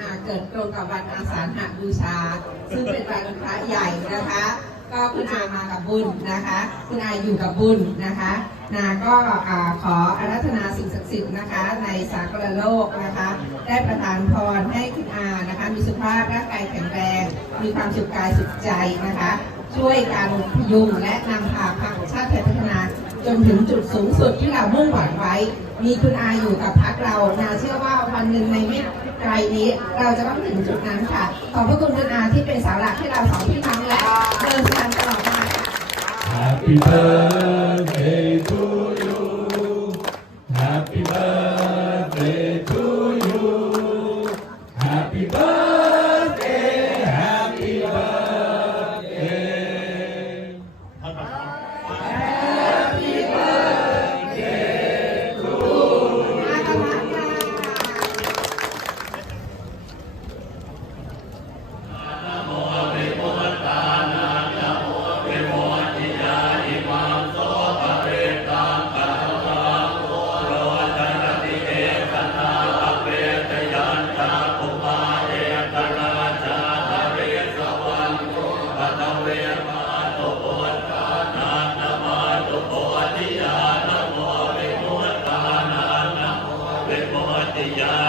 อาเกิดตรงกับวันอาสาฬหบูชา ซึ่งเป็นวันพระใหญ่นะคะ ก็คุณอามากับบุญนะคะ คุณอาอยู่กับบุญนะคะนาก็ขออารัธนาสิ่งศักดิ์สิทธิ์นะคะ ในสากลโลกนะคะ ได้ประทานพรให้คุณอานะคะ มีสุขภาพร่างกายแข็งแรง มีความสุขกายสุขใจนะคะ ช่วยการพยุงและนำพาพรรคชาติไทยพัฒนา จนถึงจุดสูงสุดที่เรามุ่งหวังไว้ มีคุณอาอยู่กับพักเรา นาเชื่อว่าวันหนึ่งในไม่ไกลนี้ เราจะต้องถึงจุดนั้นค่ะ ขอบพระคุณคุณอาที่เป็นเสาหลักให้เราสองพี่น้องและเดินทางตลอดมาค่ะ Happy birthday Yeah.